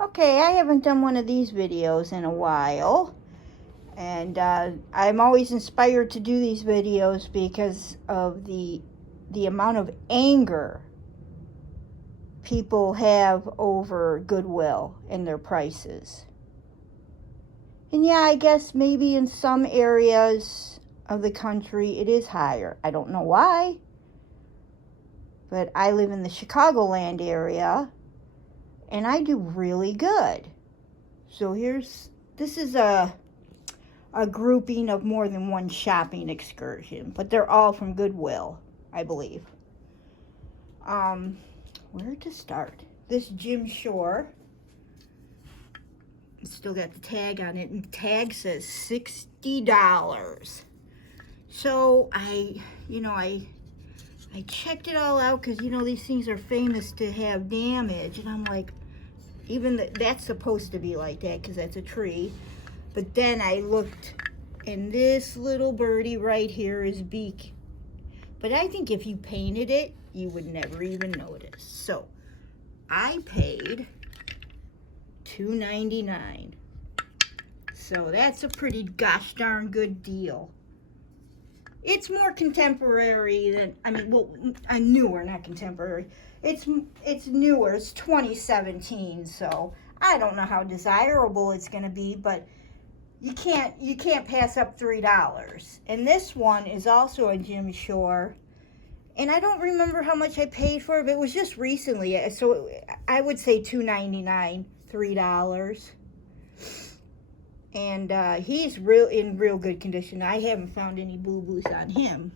Okay, I haven't done one of these videos in a while, and I'm always inspired to do these videos because of the amount of anger people have over Goodwill and their prices. And yeah, I guess maybe in some areas of the country it is higher. I don't know why, but I live in the Chicagoland area and I do really good. So this is a grouping of more than one shopping excursion, but they're all from Goodwill, I believe. Where to start? This Jim Shore. It's still got the tag on it, and the tag says $60. So I checked it all out because these things are famous to have damage, and I'm like, that's supposed to be like that because that's a tree. But then I looked, and this little birdie right here is beak. But I think if you painted it, you would never even notice. So I paid $2.99. So that's a pretty gosh darn good deal. It's more contemporary than, newer, not contemporary. It's newer, it's 2017, so I don't know how desirable it's gonna be, but you can't pass up $3. And this one is also a Jim Shore, and I don't remember how much I paid for it, but it was just recently, so I would say $2.99, $3. And he's in real good condition. I haven't found any boo-boos on him.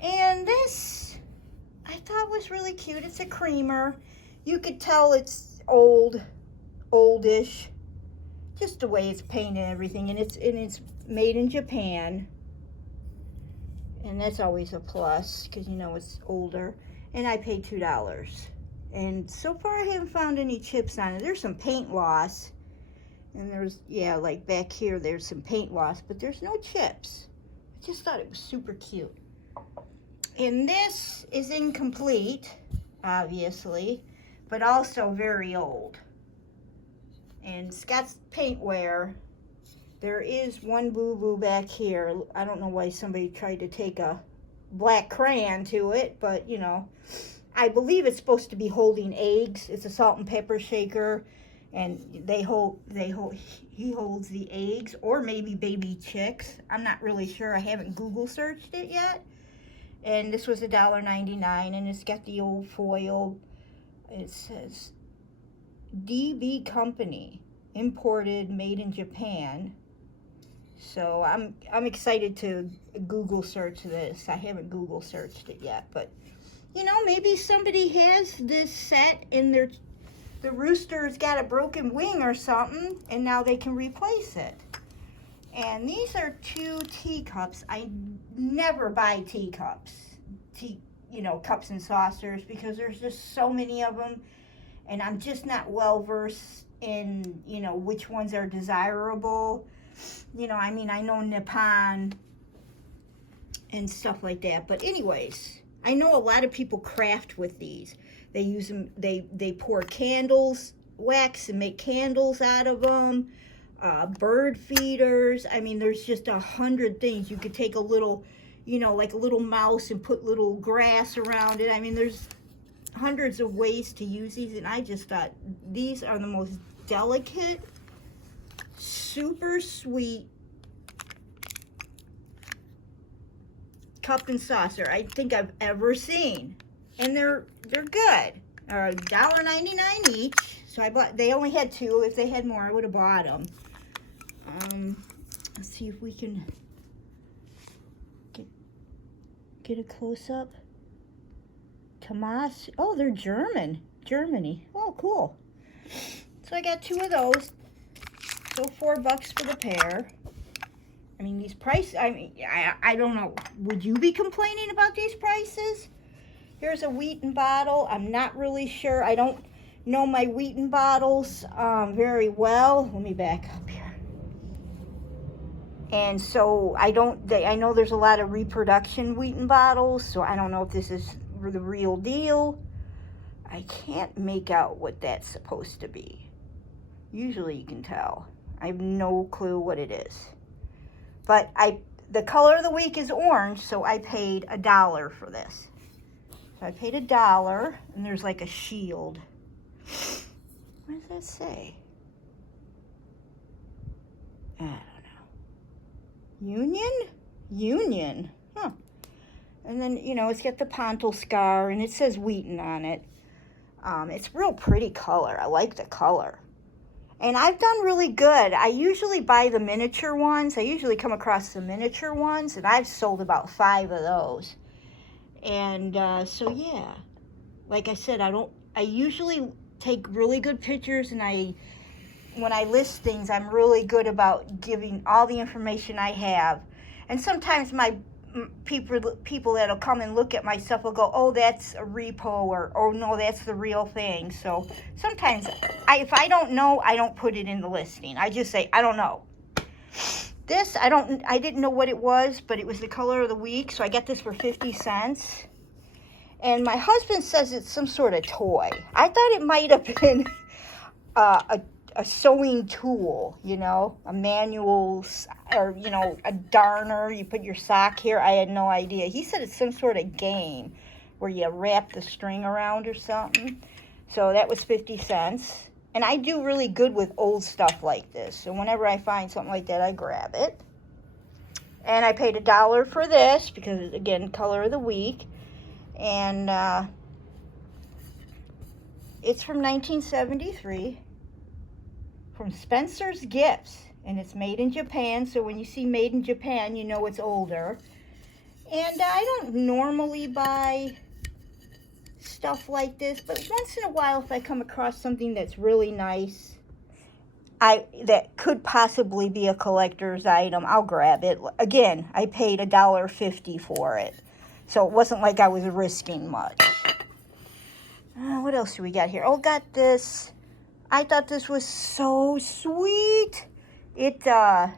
And this I thought was really cute. It's a creamer. You could tell it's oldish, just the way it's painted and everything. And it's made in Japan, and that's always a plus because it's older. And I paid $2. And so far I haven't found any chips on it. There's some paint loss. And there's, like back here, there's some paint loss, but there's no chips. I just thought it was super cute. And this is incomplete, obviously, but also very old. And Scott's Paintwear, there is one boo-boo back here. I don't know why somebody tried to take a black crayon to it, but, I believe it's supposed to be holding eggs. It's a salt and pepper shaker. And he holds the eggs, or maybe baby chicks. I'm not really sure. I haven't Google searched it yet. And this was $1.99, and it's got the old foil. It says DB Company, imported, made in Japan. So I'm excited to Google search this. I haven't Google searched it yet, but maybe somebody has this set in the rooster's got a broken wing or something, and now they can replace it. And these are 2 teacups. I never buy teacups, cups and saucers, because there's just so many of them, and I'm just not well versed in, which ones are desirable. I know Nippon and stuff like that. But anyways, I know a lot of people craft with these. They use them, they pour candles, wax, and make candles out of them. Bird feeders. There's just 100 things. You could take a little, like a little mouse and put little grass around it. There's hundreds of ways to use these, and I just thought these are the most delicate, super sweet cup and saucer I think I've ever seen. And they're good. They're $1.99 each. So they only had 2. If they had more, I would have bought them. Let's see if we can get a close-up. Tomas. Oh, they're Germany. Oh, cool. So I got 2 of those. So $4 for the pair. These prices, I don't know. Would you be complaining about these prices? Here's a Wheaton bottle. I'm not really sure. I don't know my Wheaton bottles very well. Let me back up here. And so I know there's a lot of reproduction Wheaton bottles, so I don't know if this is the real deal. I can't make out what that's supposed to be. Usually you can tell. I have no clue what it is. But the color of the week is orange, so I paid $1 for this. So I paid $1, and there's like a shield. What does that say? I don't know. Union? Huh. And then, you know, it's got the Ponto scar, and it says Wheaton on it. It's real pretty color. I like the color. And I've done really good. I usually buy the miniature ones. I usually come across the miniature ones, and I've sold about 5 of those. And so, yeah. Like I said, I usually take really good pictures, and when I list things, I'm really good about giving all the information I have. And sometimes my people that'll come and look at my stuff will go, oh, that's a repo, or oh, no, that's the real thing. So sometimes if I don't know, I don't put it in the listing. I just say, I don't know. This, I didn't know what it was, but it was the color of the week, so I got this for 50 cents. And my husband says it's some sort of toy. I thought it might have been a sewing tool, you know, a manual, or, you know, a darner. You put your sock here. I had no idea. He said it's some sort of game where you wrap the string around or something. So that was 50 cents. And I do really good with old stuff like this. So whenever I find something like that, I grab it. And I paid $1 for this because, again, color of the week. And it's from 1973. From Spencer's Gifts, and it's made in Japan, so when you see made in Japan, you know it's older. And I don't normally buy stuff like this, but once in a while, if I come across something that's really nice, that could possibly be a collector's item, I'll grab it. Again, I paid $1.50 for it, so it wasn't like I was risking much. What else do we got here? Oh, got this. I thought this was so sweet. I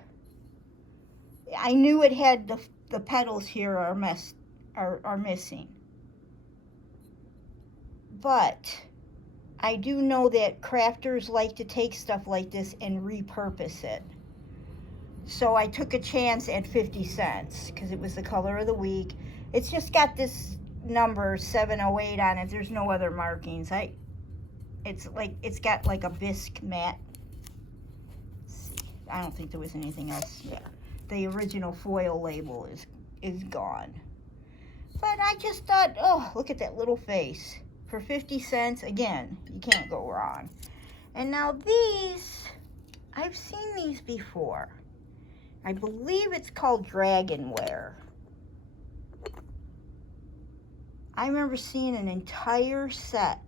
knew it had the petals here are missing. But I do know that crafters like to take stuff like this and repurpose it. So I took a chance at 50 cents because it was the color of the week. It's just got this number 708 on it. There's no other markings. It's got like a bisque matte. I don't think there was anything else. Yeah, the original foil label is gone. But I just thought, oh, look at that little face. For 50 cents, again, you can't go wrong. And now these, I've seen these before. I believe it's called Dragonware. I remember seeing an entire set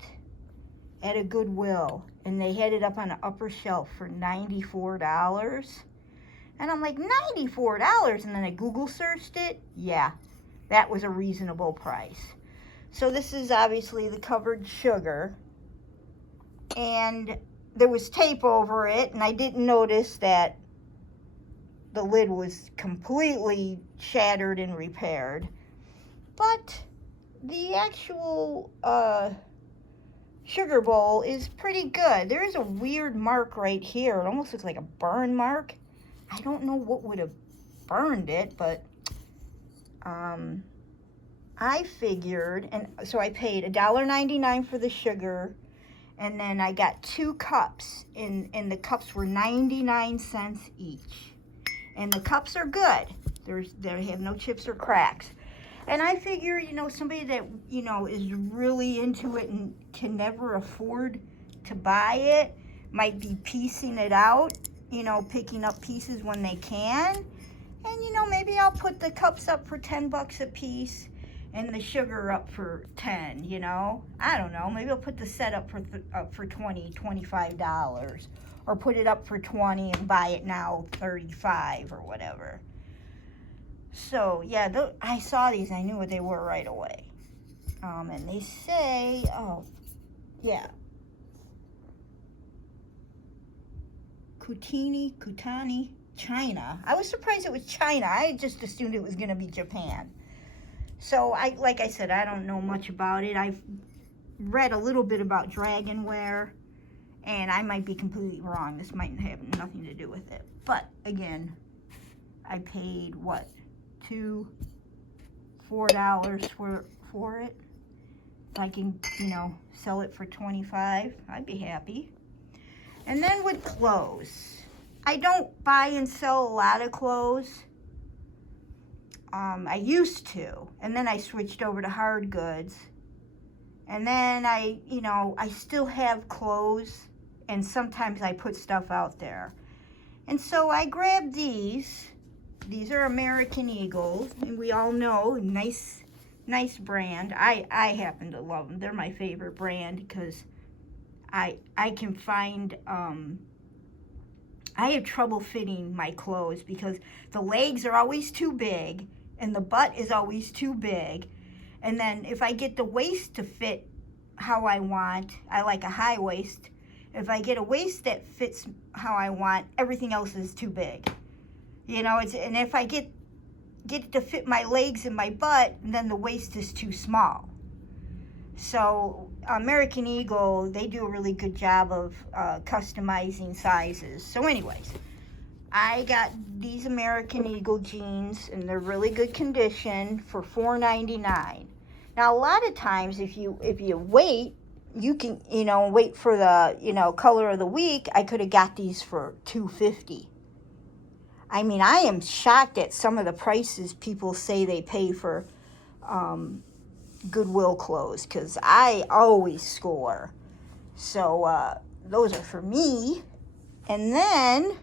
at a Goodwill, and they had it up on the upper shelf for $94. And I'm like, $94? And then I Google searched it. Yeah, that was a reasonable price. So this is obviously the covered sugar. And there was tape over it, and I didn't notice that the lid was completely shattered and repaired. But the actual sugar bowl is pretty good. There is a weird mark right here. It almost looks like a burn mark. I don't know what would have burned it, but I figured, and so I paid $1.99 for the sugar, and then I got 2 cups, and the cups were 99 cents each. And the cups are good. They have no chips or cracks. And I figure, you know, somebody that, you know, is really into it and can never afford to buy it might be piecing it out, you know, picking up pieces when they can. And, you know, maybe I'll put the cups up for $10 a piece and the sugar up for 10, you know. I don't know. Maybe I'll put the set up for $20, $25. Or put it up for 20 and buy it now 35 or whatever. So, yeah, I saw these. I knew what they were right away. And they say, oh, yeah. Kutani, China. I was surprised it was China. I just assumed it was going to be Japan. So, like I said, I don't know much about it. I've read a little bit about Dragonware, and I might be completely wrong. This might have nothing to do with it. But again, I paid what, $4 for it. If I can, you know, sell it for $25, I'd be happy. And then with clothes, I don't buy and sell a lot of clothes. I used to, and then I switched over to hard goods. And then I still have clothes, and sometimes I put stuff out there. And so I grabbed these. These are American Eagles, and we all know, nice brand. I happen to love them. They're my favorite brand because I can find, I have trouble fitting my clothes because the legs are always too big and the butt is always too big. And then if I get the waist to fit how I want, I like a high waist. If I get a waist that fits how I want, everything else is too big. You know, and if I get it to fit my legs and my butt, then the waist is too small. So American Eagle, they do a really good job of customizing sizes. So anyways, I got these American Eagle jeans, and they're really good condition for $4.99. Now, a lot of times, if you wait, you can, wait for the, color of the week. I could have got these for $2.50. I mean, I am shocked at some of the prices people say they pay for Goodwill clothes, because I always score. So those are for me. And then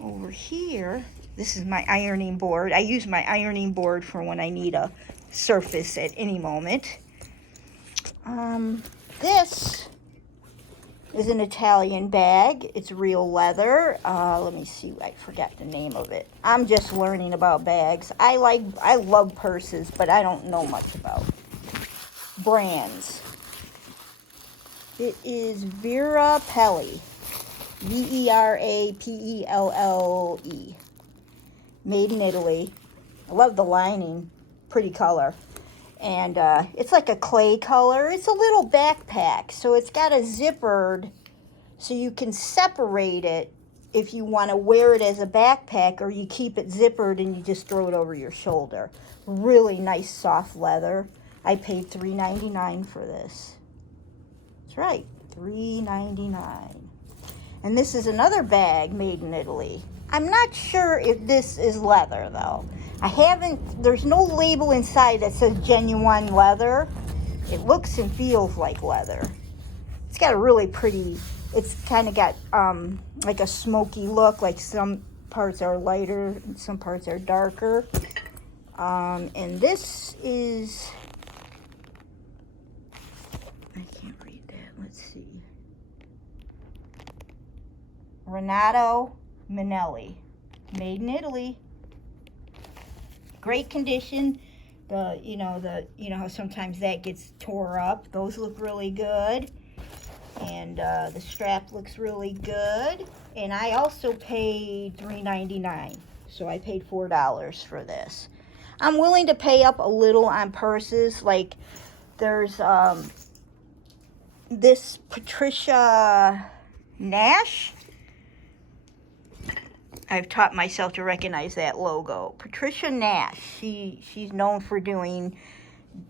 over here, this is my ironing board. I use my ironing board for when I need a surface at any moment. This is an Italian bag. It's real leather. Let me see. I forgot the name of it. I'm just learning about bags. I love purses, but I don't know much about brands. It is Vera Pelli. Verapelle. Made in Italy. I love the lining. Pretty color. And it's like a clay color. It's a little backpack. So it's got a zippered, so you can separate it if you want to wear it as a backpack, or you keep it zippered and you just throw it over your shoulder. Really nice soft leather. I paid $3.99 for this. That's right, $3.99. And this is another bag made in Italy. I'm not sure if this is leather, though. There's no label inside that says genuine leather. It looks and feels like leather. It's got a really pretty, it's kind of got like a smoky look, like some parts are lighter and some parts are darker. And this is, I can't read that, let's see. Renato Minelli, made in Italy. Great condition. How sometimes that gets tore up. Those look really good. And the strap looks really good. And I also paid $3.99. So I paid $4 for this. I'm willing to pay up a little on purses. Like there's this Patricia Nash. I've taught myself to recognize that logo. Patricia Nash. She's known for doing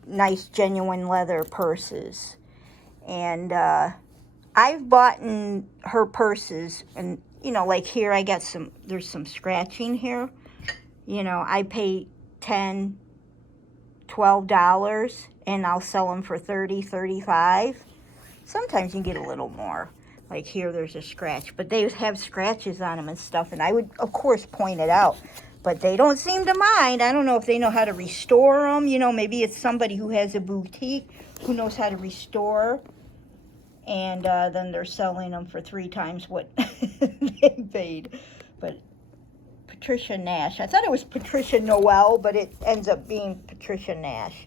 nice, genuine leather purses. And I've bought her purses. And, like here I got there's some scratching here. I pay $10, $12, and I'll sell them for $30, $35. Sometimes you can get a little more. Like here, there's a scratch, but they have scratches on them and stuff, and I would, of course, point it out, but they don't seem to mind. I don't know if they know how to restore them. Maybe it's somebody who has a boutique who knows how to restore, and then they're selling them for 3 times what they paid. But Patricia Nash. I thought it was Patricia Noel, but it ends up being Patricia Nash.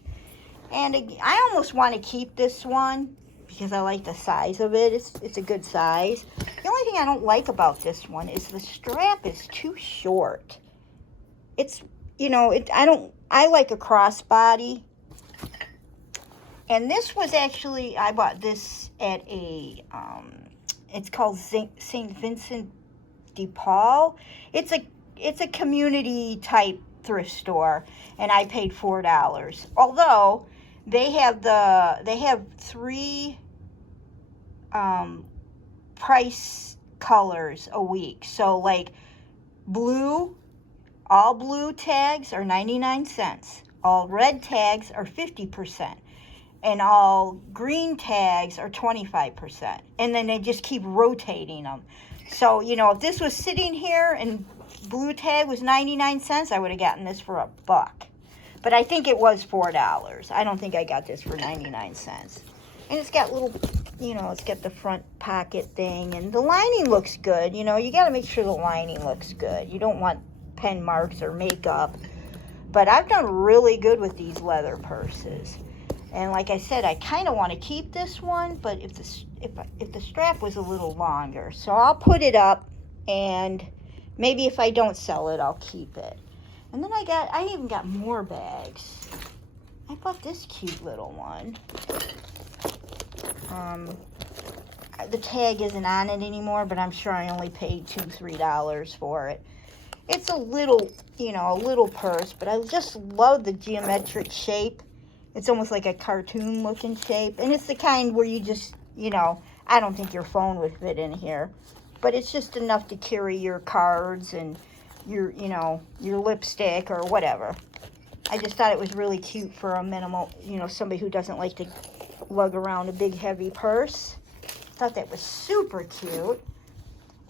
And I almost want to keep this one, because I like the size of it. It's a good size. The only thing I don't like about this one is the strap is too short. It's, I like a crossbody. And this was actually, I bought this at a, it's called St. Vincent de Paul. It's a community type thrift store, and I paid $4. Although they have three price colors a week. So like blue, all blue tags are 99 cents. All red tags are 50%. And all green tags are 25%. And then they just keep rotating them. So, you know, if this was sitting here and blue tag was 99 cents, I would have gotten this for $1. But I think it was $4. I don't think I got this for 99 cents. And it's got little, you know, it's got the front pocket thing. And the lining looks good. You know, you got to make sure the lining looks good. You don't want pen marks or makeup. But I've done really good with these leather purses. And like I said, I kind of want to keep this one, but if the strap was a little longer. So I'll put it up, and maybe if I don't sell it, I'll keep it. And then I even got more bags. I bought this cute little one. The tag isn't on it anymore, but I'm sure I only paid $2-3 for it. It's a little, you know, a little purse, but I just love the geometric shape. It's almost like a cartoon looking shape. And it's the kind where you just, you know, I don't think your phone would fit in here. But it's just enough to carry your cards and your, you know, your lipstick or whatever. I just thought it was really cute for a minimal, you know, somebody who doesn't like to lug around a big heavy purse. Thought that was super cute.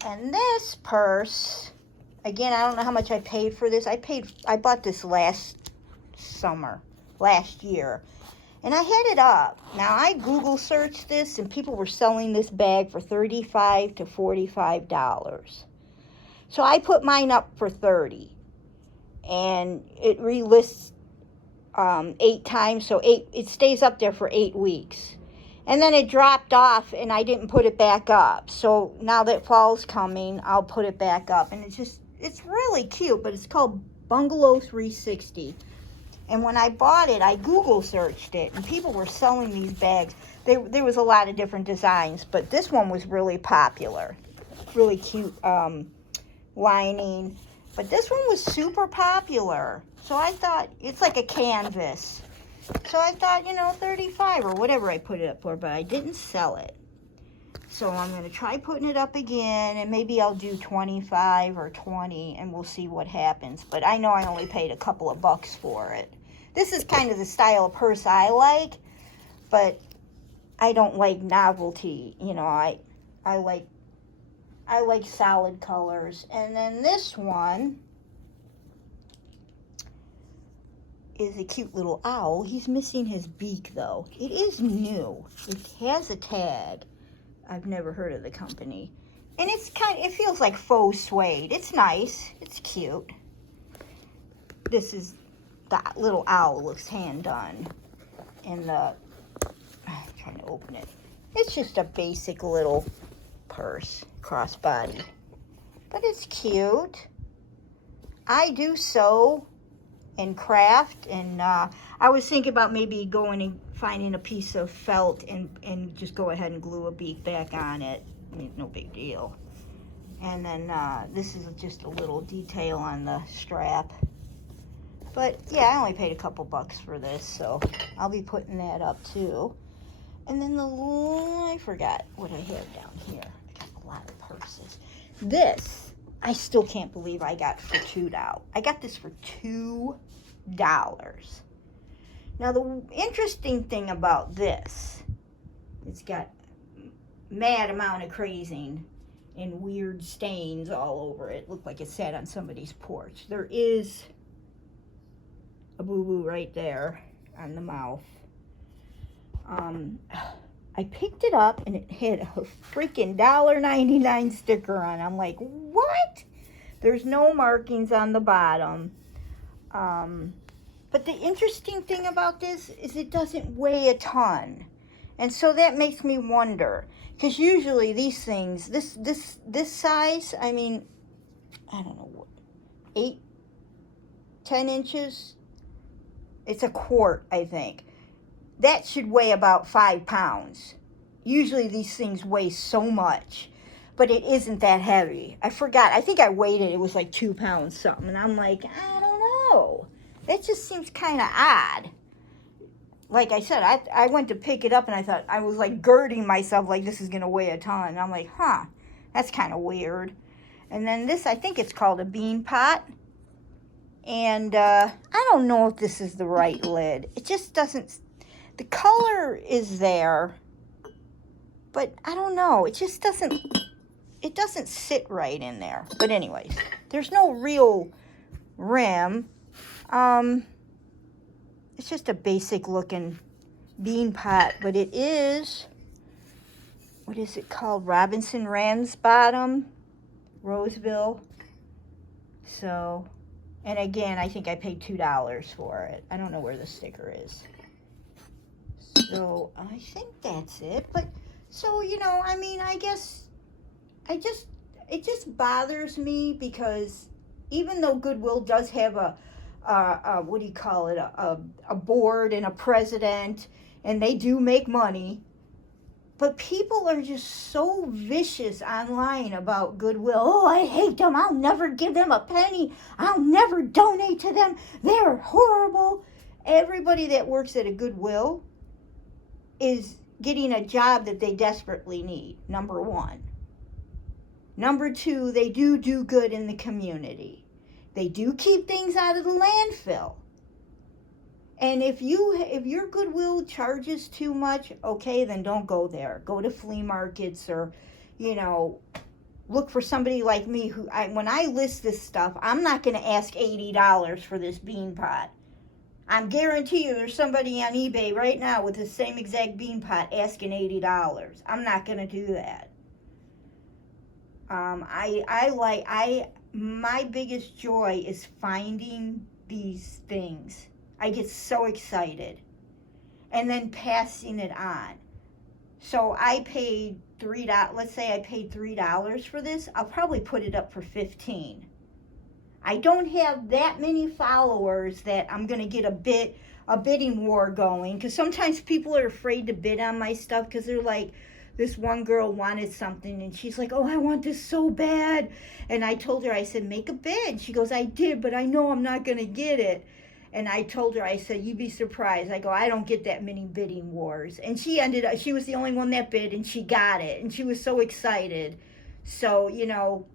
And this purse, again, I don't know how much I paid for this. I bought this last year, and I had it up. Now I Google searched this, and people were selling this bag for $35 to $45. So I put mine up for $30, and it relists 8 times, so it stays up there for 8 weeks. And then it dropped off, and I didn't put it back up. So now that fall's coming, I'll put it back up, and it's really cute. But it's called Bungalow 360. And when I bought it, I Google searched it, and people were selling these bags. There was a lot of different designs, but this one was really popular. Really cute lining. But this one was super popular. So I thought, it's like a canvas. So I thought, you know, 35 or whatever I put it up for, but I didn't sell it. So I'm going to try putting it up again, and maybe I'll do 25 or 20, and we'll see what happens. But I know I only paid a couple of bucks for it. This is kind of the style of purse I like, but I don't like novelty. You know, I like solid colors. And then this one is a cute little owl. He's missing his beak, though. It is new. It has a tag. I've never heard of the company. And it feels like faux suede. It's nice. It's cute. This is, the little owl looks hand done. And I'm trying to open it. It's just a basic little purse, crossbody. But it's cute. I do sew and craft, and I was thinking about maybe going and finding a piece of felt and just go ahead and glue a beak back on it. I mean, no big deal. And then this is just a little detail on the strap. But yeah, I only paid a couple bucks for this, so I'll be putting that up too. And then I forgot what I have down here. I got a lot of purses. This, I still can't believe I got for $2. I got this for $2. Now the interesting thing about this, it's got mad amount of crazing and weird stains all over it. Looked like it sat on somebody's porch. There is a boo-boo right there on the mouth. I picked it up, and it had a freaking $1.99 sticker on. I'm like, what? There's no markings on the bottom. But the interesting thing about this is it doesn't weigh a ton. And so that makes me wonder, because usually these things, this size, I mean, I don't know, 8, 10 inches? It's a quart, I think. that should weigh about 5 pounds. Usually these things weigh so much, but it isn't that heavy. I forgot. I think I weighed it. It was like 2 pounds something. And I'm like, I don't know. That just seems kind of odd. Like I said, I went to pick it up and I thought, I was like girding myself like this is going to weigh a ton. And I'm like, huh, that's kind of weird. And then this, I think it's called a bean pot. And I don't know if this is the right lid. It just doesn't, the color is there, but I don't know. It just doesn't, it doesn't sit right in there. But anyways, there's no real rim. It's just a basic looking bean pot, but it is, what is it called? Robinson Ramsbottom, Roseville. So, and again, I think I paid $2 for it. I don't know where the sticker is. So I think that's it. But so, you know, I mean, I guess it just bothers me because even though Goodwill does have a what do you call it, a board and a president, and they do make money, but people are just so vicious online about Goodwill. Oh, I hate them. I'll never give them a penny. I'll never donate to them. They're horrible. Everybody that works at a Goodwill is getting a job that they desperately need, number one. Number two, they do good in the community. They do keep things out of the landfill. And if your Goodwill charges too much, okay, then don't go there. Go to flea markets or, you know, look for somebody like me who, when I list this stuff, I'm not going to ask $80 for this bean pot. I'm guarantee you there's somebody on eBay right now with the same exact bean pot asking $80. I'm not going to do that. My biggest joy is finding these things. I get so excited. And then passing it on. So I paid $3, let's say I paid $3 for this, I'll probably put it up for $15. I don't have that many followers that I'm going to get a bidding war going, because sometimes people are afraid to bid on my stuff because they're like, this one girl wanted something and she's like, oh, I want this so bad. And I told her, I said, make a bid. She goes, I did, but I know I'm not going to get it. And I told her, I said, you'd be surprised. I go, I don't get that many bidding wars. And she was the only one that bid and she got it. And she was so excited. So, you know,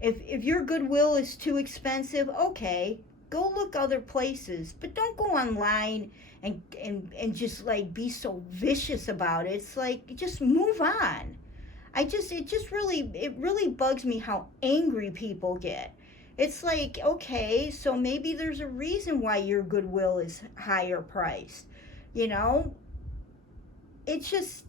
if your Goodwill is too expensive, okay, go look other places. But don't go online and just like be so vicious about it. It's like, just move on. It really bugs me how angry people get. It's like, okay, so maybe there's a reason why your Goodwill is higher priced. You know, it just